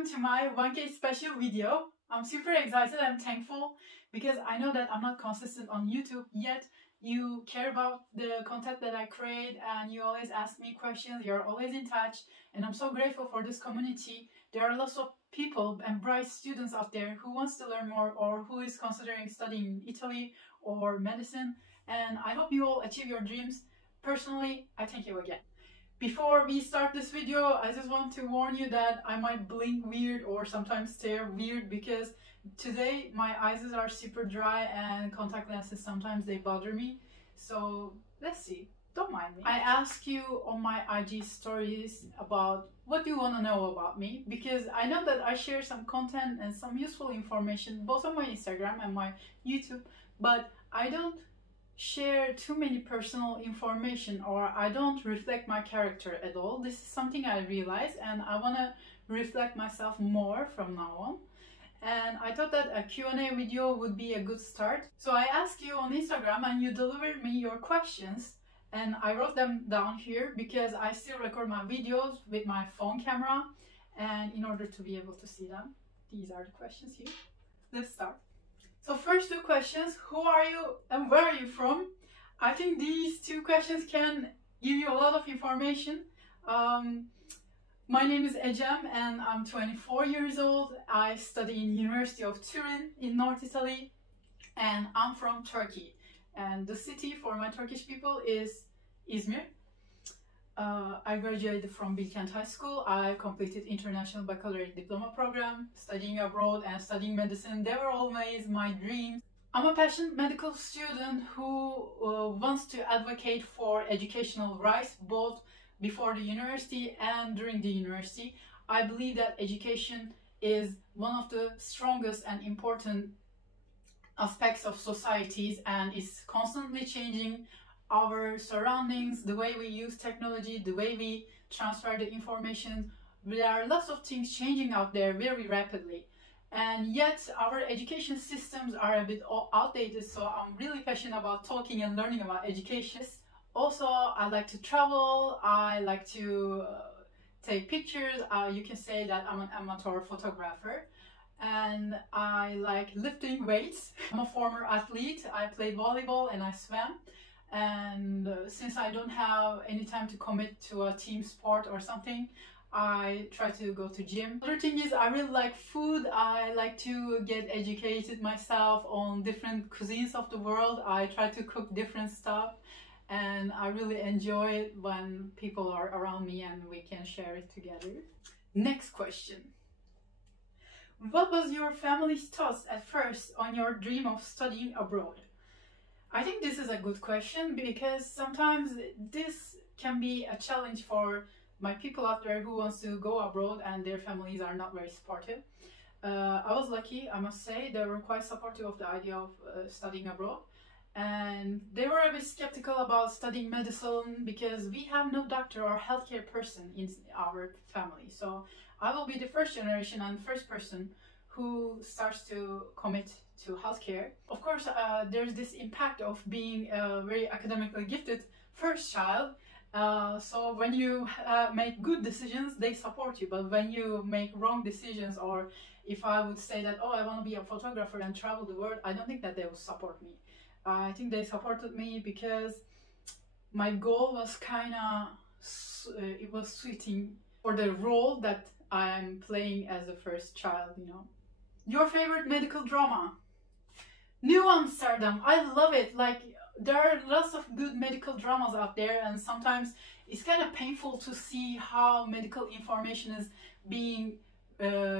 welcome to my 1K special video. I'm super excited and thankful because I know that I'm not consistent on YouTube yet. You care about the content that I create and you always ask me questions, you're always in touch, and I'm so grateful for this community. There are lots of people and bright students out there who wants to learn more or who is considering studying in Italy or medicine, and I hope you all achieve your dreams. Personally, I thank you again. Before we start this video, I just want to warn you that I might blink weird or sometimes stare weird because today my eyes are super dry and contact lenses sometimes they bother me. So let's see, don't mind me. I ask you on my IG stories about what you want to know about me because I know that I share some content and some useful information both on my Instagram and my YouTube, but I don't share too many personal information or I don't reflect my character at all. This is something I realized and I want to reflect myself more from now on. And I thought that a Q&A video would be a good start. So I asked you on Instagram and you delivered me your questions and I wrote them down here because I still record my videos with my phone camera, and in order to be able to see them, these are the questions here. Let's start. So first two questions, who are you and where are you from? I think these two questions can give you a lot of information. My name is Ecem and I'm 24 years old. I study in University of Turin in North Italy and I'm from Turkey. And the city for my Turkish people is Izmir. I graduated from Bilkent High School. I completed International Baccalaureate Diploma program. Studying abroad and studying medicine, they were always my dreams. I'm a passionate medical student who wants to advocate for educational rights both before the university and during the university. I believe that education is one of the strongest and important aspects of societies and is constantly changing our surroundings, the way we use technology, the way we transfer the information. There are lots of things changing out there very rapidly. And yet our education systems are a bit outdated, so I'm really passionate about talking and learning about education. Also, I like to travel, I like to take pictures. You can say that I'm an amateur photographer. And I like lifting weights. I'm a former athlete. I play volleyball and I swam. And since I don't have any time to commit to a team sport or something, I try to go to gym. Other thing is I really like food. I like to get educated myself on different cuisines of the world. I try to cook different stuff and I really enjoy it when people are around me and we can share it together. Next question. What was your family's thoughts at first on your dream of studying abroad? I think this is a good question because sometimes this can be a challenge for my people out there who wants to go abroad and their families are not very supportive. I was lucky, I must say. They were quite supportive of the idea of studying abroad. And they were a bit skeptical about studying medicine because we have no doctor or healthcare person in our family. So I will be the first generation and first person who starts to commit to healthcare. Of course, there's this impact of being a very academically gifted first child. So when you make good decisions, they support you. But when you make wrong decisions, or if I would say that, oh, I want to be a photographer and travel the world, I don't think that they would support me. I think they supported me because my goal was kind of, it was suiting for the role that I'm playing as a first child, you know. Your favorite medical drama? New Amsterdam. I love it. Like, there are lots of good medical dramas out there and sometimes it's kind of painful to see how medical information is being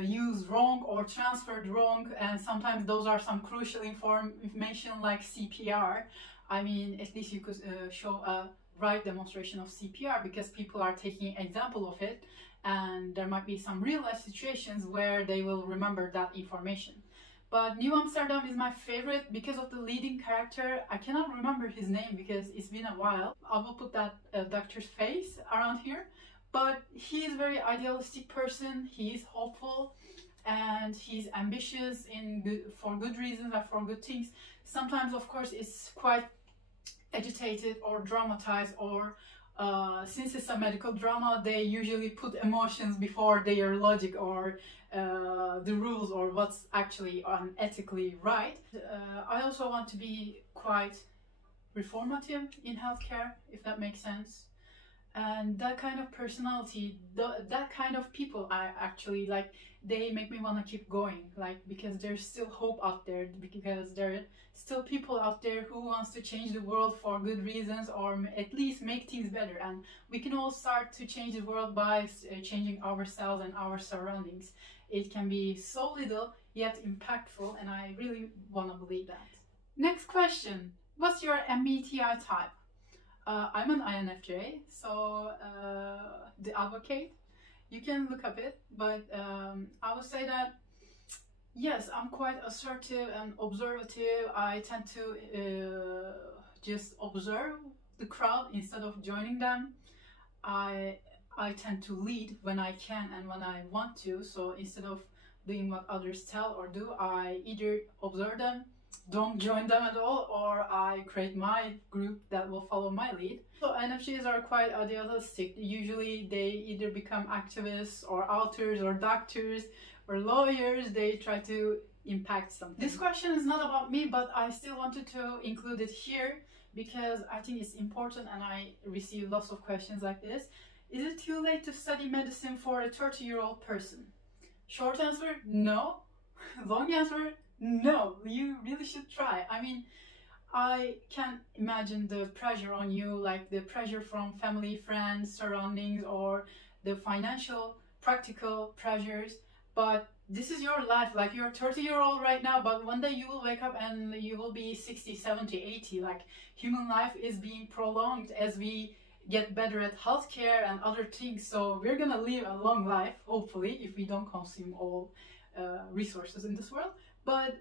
used wrong or transferred wrong, and sometimes those are some crucial information like CPR. I mean, at least you could show a right demonstration of CPR because people are taking example of it and there might be some real life situations where they will remember that information. But New Amsterdam is my favorite because of the leading character. I cannot remember his name because it's been a while. I will put that doctor's face around here. But he is a very idealistic person. He is hopeful and he's ambitious for good reasons and for good things. Sometimes, of course, it's quite agitated or dramatized or since it's a medical drama, they usually put emotions before their logic or the rules or what's actually unethically right. I also want to be quite reformative in healthcare, if that makes sense. And that kind of personality, that kind of people, I actually like, they make me want to keep going, like, because there's still hope out there, because there are still people out there who wants to change the world for good reasons, or at least make things better. And we can all start to change the world by changing ourselves and our surroundings. It can be so little yet impactful, and I really want to believe that. Next question: what's your MBTI type? I'm an INFJ, so the advocate. You can look up it, but I would say that yes, I'm quite assertive and observative. I tend to just observe the crowd instead of joining them. I tend to lead when I can and when I want to. So instead of doing what others tell or do, I either observe them, don't join them at all, or I create my group that will follow my lead. So INFJs are quite idealistic. Usually they either become activists or authors or doctors or lawyers. They try to impact something. This question is not about me, but I still wanted to include it here because I think it's important, and I receive lots of questions like this. Is it too late to study medicine for a 30-year-old person? Short answer, no. Long answer, no. You really should try. I mean, I can imagine the pressure on you, like the pressure from family, friends, surroundings, or the financial, practical pressures. But this is your life. Like, you're a 30-year-old right now, but one day you will wake up and you will be 60, 70, 80. Like, human life is being prolonged as we get better at healthcare and other things. So we're gonna live a long life, hopefully, if we don't consume all resources in this world. But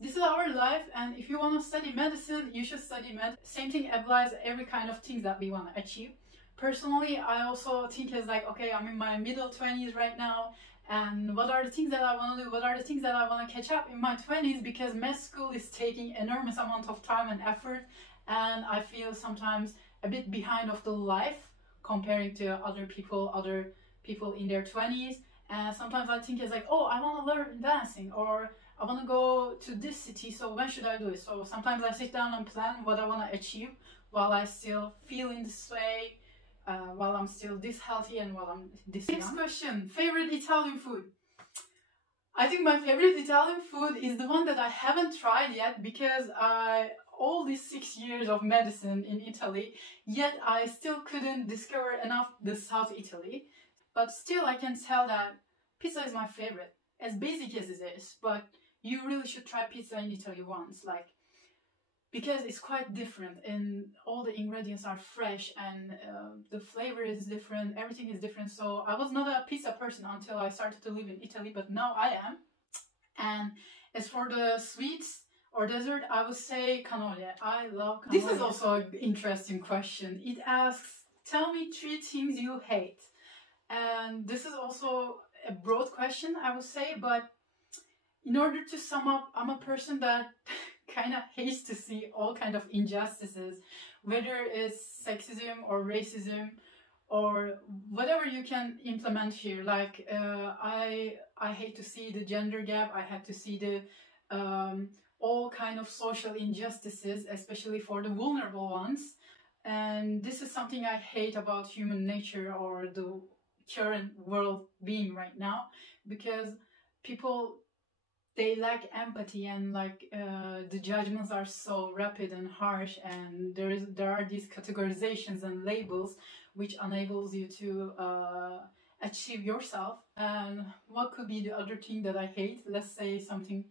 this is our life, and if you want to study medicine, you should study med. Same thing applies to every kind of thing that we want to achieve. Personally, I also think it's like, okay, I'm in my middle 20s right now, and what are the things that I want to do? What are the things that I want to catch up in my 20s? Because med school is taking enormous amount of time and effort, and I feel sometimes a bit behind of the life comparing to other people in their 20s. And sometimes I think it's like, oh, I want to learn dancing, or I want to go to this city, so when should I do it? So sometimes I sit down and plan what I want to achieve while I still feel in this way, while I'm still this healthy and while I'm this young. Next question, favorite Italian food? I think my favorite Italian food is the one that I haven't tried yet, because all these 6 years of medicine in Italy, yet I still couldn't discover enough the South Italy. But still I can tell that pizza is my favorite, as basic as it is, but you really should try pizza in Italy once, like, because it's quite different and all the ingredients are fresh and the flavor is different, everything is different. So I was not a pizza person until I started to live in Italy, but now I am. And as for the sweets or dessert, I would say cannoli. I love cannoli. This is also an interesting question. It asks, tell me 3 things you hate. And this is also a broad question, I would say, but in order to sum up, I'm a person that kind of hates to see all kind of injustices, whether it's sexism or racism or whatever you can implement here. Like, I hate to see the gender gap. I have to see the all kind of social injustices, especially for the vulnerable ones. And this is something I hate about human nature or the current world being right now, because people, they lack empathy, and like the judgments are so rapid and harsh, and there are these categorizations and labels which enables you to achieve yourself. And what could be the other thing that I hate? Let's say something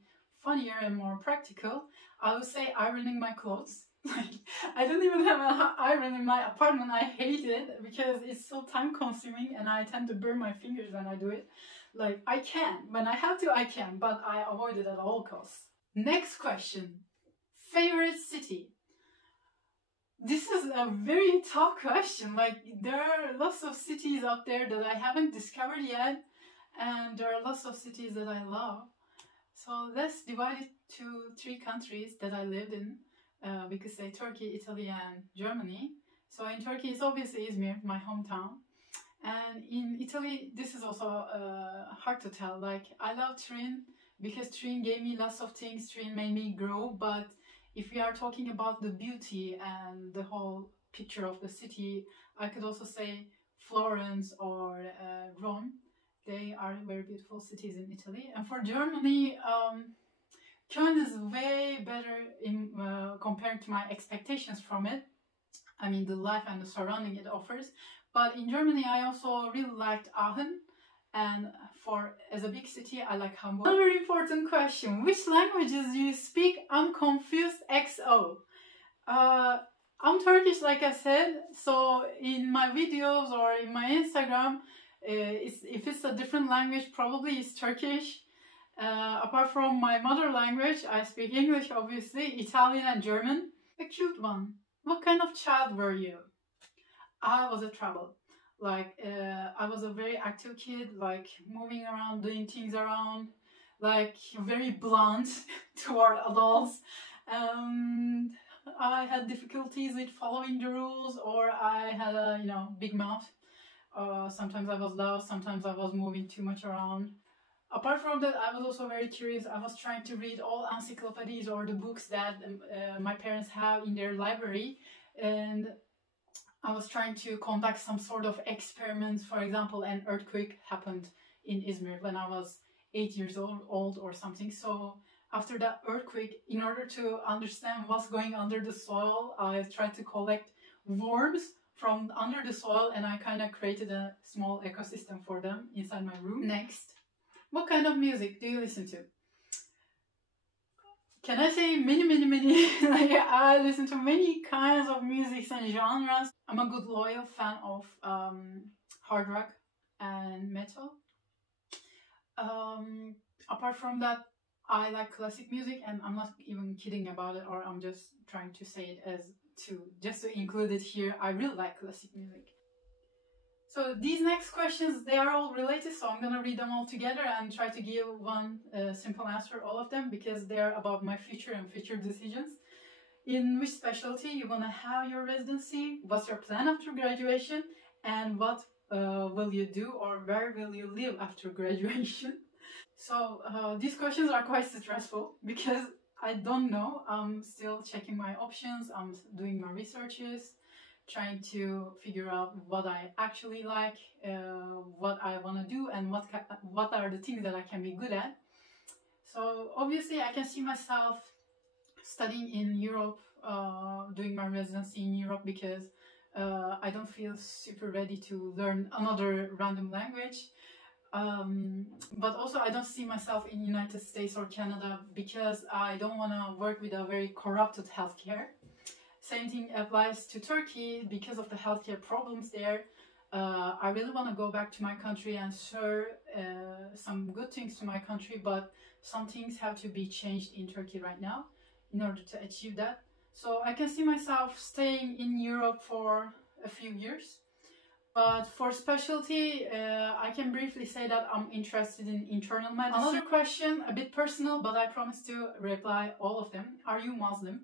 funnier and more practical. I would say ironing my clothes. Like, I don't even have an iron in my apartment. I hate it because it's so time consuming and I tend to burn my fingers when I do it. Like, I can, when I have to I can, but I avoid it at all costs. Next question, favorite city? This is a very tough question. Like, there are lots of cities out there that I haven't discovered yet, and there are lots of cities that I love. So let's divide it to 3 countries that I lived in. We could say Turkey, Italy, and Germany. So in Turkey, it's obviously Izmir, my hometown. And in Italy, this is also hard to tell. Like, I love Turin because Turin gave me lots of things. Turin made me grow. But if we are talking about the beauty and the whole picture of the city, I could also say Florence or Rome. They are very beautiful cities in Italy. And for Germany, Köln is way better compared to my expectations from it. I mean, the life and the surrounding it offers. But in Germany, I also really liked Aachen. And as a big city, I like Hamburg. Another important question. Which languages do you speak? I'm confused XO. I'm Turkish, like I said. So in my videos or in my Instagram, if it's a different language, probably it's Turkish. Apart from my mother language, I speak English, obviously, Italian and German. A cute one. What kind of child were you? I was a trouble. Like, I was a very active kid, like moving around, doing things around, like very blunt toward adults. I had difficulties with following the rules, or I had a, big mouth. Sometimes I was loud, sometimes I was moving too much around. Apart from that, I was also very curious. I was trying to read all encyclopedias or the books that my parents have in their library, and I was trying to conduct some sort of experiments. For example, an earthquake happened in Izmir when I was 8 years old or something. So after that earthquake, in order to understand what's going under the soil, I tried to collect worms from under the soil, and I kind of created a small ecosystem for them inside my room. Next, what kind of music do you listen to? Can I say many? Like, I listen to many kinds of music and genres. I'm a good loyal fan of hard rock and metal. Apart from that, I like classic music, and I'm not even kidding about it, or I'm just trying to say it just to include it here. I really like classic music. So these next questions, they are all related, so I'm gonna read them all together and try to give one simple answer, all of them, because they're about my future and future decisions. In which specialty you wanna have your residency, what's your plan after graduation, and what will you do or where will you live after graduation? So these questions are quite stressful because I don't know. I'm still checking my options, I'm doing my researches, trying to figure out what I actually like, what I want to do, and what are the things that I can be good at. So obviously I can see myself studying in Europe, doing my residency in Europe, because I don't feel super ready to learn another random language. But also I don't see myself in United States or Canada because I don't want to work with a very corrupted healthcare. Same thing applies to Turkey because of the healthcare problems there. I really want to go back to my country and share some good things to my country, but some things have to be changed in Turkey right now in order to achieve that. So I can see myself staying in Europe for a few years. But for specialty, I can briefly say that I'm interested in internal medicine. Another question, a bit personal, but I promise to reply all of them. Are you Muslim?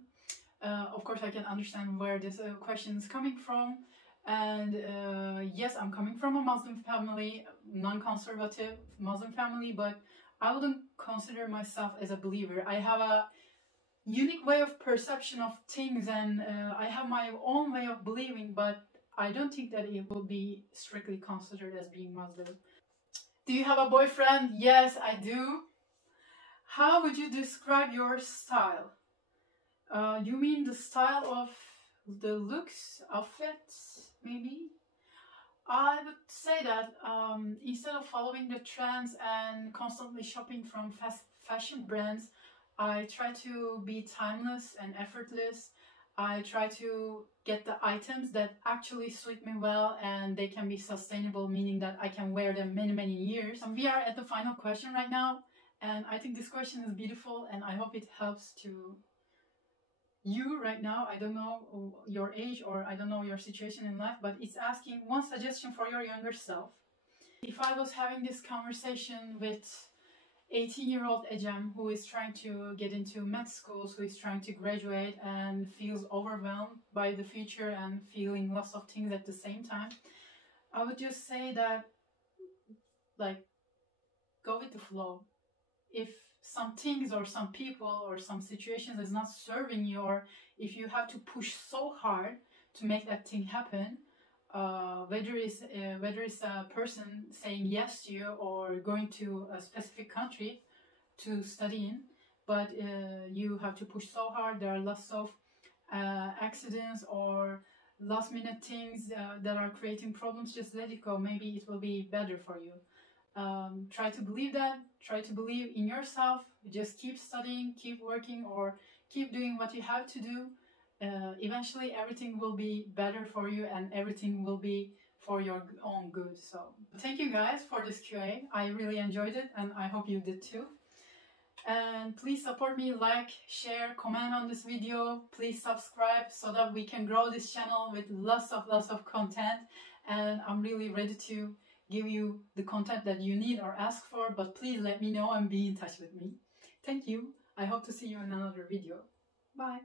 Of course, I can understand where this question is coming from. And yes, I'm coming from a Muslim family, non-conservative Muslim family, but I wouldn't consider myself as a believer. I have a unique way of perception of things, and I have my own way of believing, but I don't think that it will be strictly considered as being Muslim. Do you have a boyfriend? Yes, I do. How would you describe your style? You mean the style of the looks, outfits, maybe? I would say that instead of following the trends and constantly shopping from fast fashion brands, I try to be timeless and effortless. I try to get the items that actually suit me well and they can be sustainable, meaning that I can wear them many years. And we are at the final question right now, and I think this question is beautiful and I hope it helps to you right now. I don't know your age or I don't know your situation in life, but it's asking one suggestion for your younger self. If I was having this conversation with 18-year-old Ecem who is trying to get into med schools, who is trying to graduate and feels overwhelmed by the future and feeling lots of things at the same time, I would just say that, like, go with the flow. If some things or some people or some situations is not serving you, or if you have to push so hard to make that thing happen, whether it's a person saying yes to you or going to a specific country to study in, but you have to push so hard, there are lots of accidents or last minute things that are creating problems, just let it go. Maybe it will be better for you. Try to believe that, try to believe in yourself, just keep studying, keep working, or keep doing what you have to do. Eventually everything will be better for you and everything will be for your own good. So thank you guys for this Q&A. I really enjoyed it and I hope you did too. And please support me, like, share, comment on this video. Please subscribe so that we can grow this channel with lots of content. And I'm really ready to give you the content that you need or ask for, but please let me know and be in touch with me. Thank you. I hope to see you in another video. Bye.